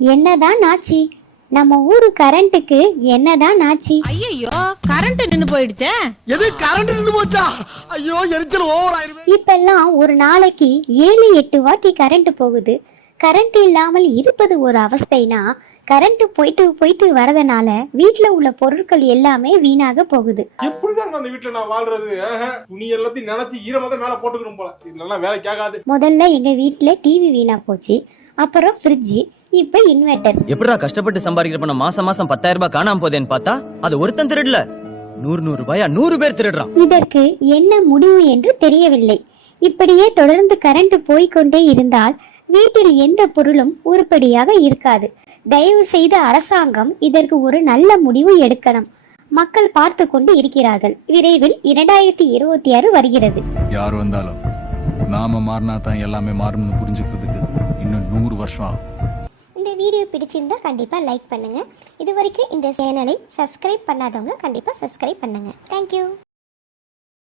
என்னதான் ஆச்சு? நம்ம ஊரு கரண்ட்டுக்கு என்னதான் ஆச்சு? ஐயோ கரண்ட் நின்னு போயிடுச்சே. எது கரண்ட் நின்னு போச்சா? ஐயோ எரிச்சல் ஓவர் ஆயிருமே. இப்பெல்லாம் ஒரு நாளைக்கு 7-8 வாட்டி கரண்ட் போகுது. கரண்ட் இல்லாமல் இருப்பது ஒரு அவஸ்தைனா, கரண்ட் போயிட்டு போயிட்டு வரதுனால வீட்டுல உள்ள பொருட்கள் எல்லாமே வீணாக போகுது. எப்படிதான் அந்த வீட்டுல நான் வாழ்றது? துணி எல்லாத்தையும் நினைச்சு ஈரமா மேல போட்டுக்கணும் போல. இதெல்லாம் வேலை கேட்காது. முதல்ல எங்க வீட்டுல டிவி வீணா போச்சு, அப்புறம் ஃப்ரிட்ஜ், இப்ப இன்வெர்டர். எப்படா கஷ்டப்பட்டு சம்பாதிக்கிற பணம் மாசம் 10,000 ரூபாய் காணாம போதேன்னு பார்த்தா அது ஒருத்தன் திருடல, 100 ரூபாயா 100 பேர் திருடுறான். இதற்கு என்ன முடிவு என்று தெரியவில்லை. இப்படியே தொடர்ந்து கரண்ட் போய்கொண்டே இருந்தால் வீட்டில் எந்த பொருளும் உருப்படியாக இருக்காது. தயவு செய்து அரசாங்கம் இதற்கு ஒரு நல்ல முடிவு எடுக்கணும். மக்கள் பார்த்து கொண்டு இருக்கிறார்கள். விரைவில் 2026 வருகிறது. யார் வந்தாலும் நாம மாறினா தான் எல்லாமே மாறும்னு புரிஞ்சுக்கிறதுக்கு இன்னும் 100 வருஷம் ஆகும். இந்த வீடியோ பிடிச்சிருந்தா கண்டிப்பா லைக் பண்ணுங்க. இது வரைக்கும் இந்த சேனலை சப்ஸ்கிரைப் பண்ணாதவங்க கண்டிப்பா சப்ஸ்கிரைப் பண்ணுங்க. தேங்க்யூ.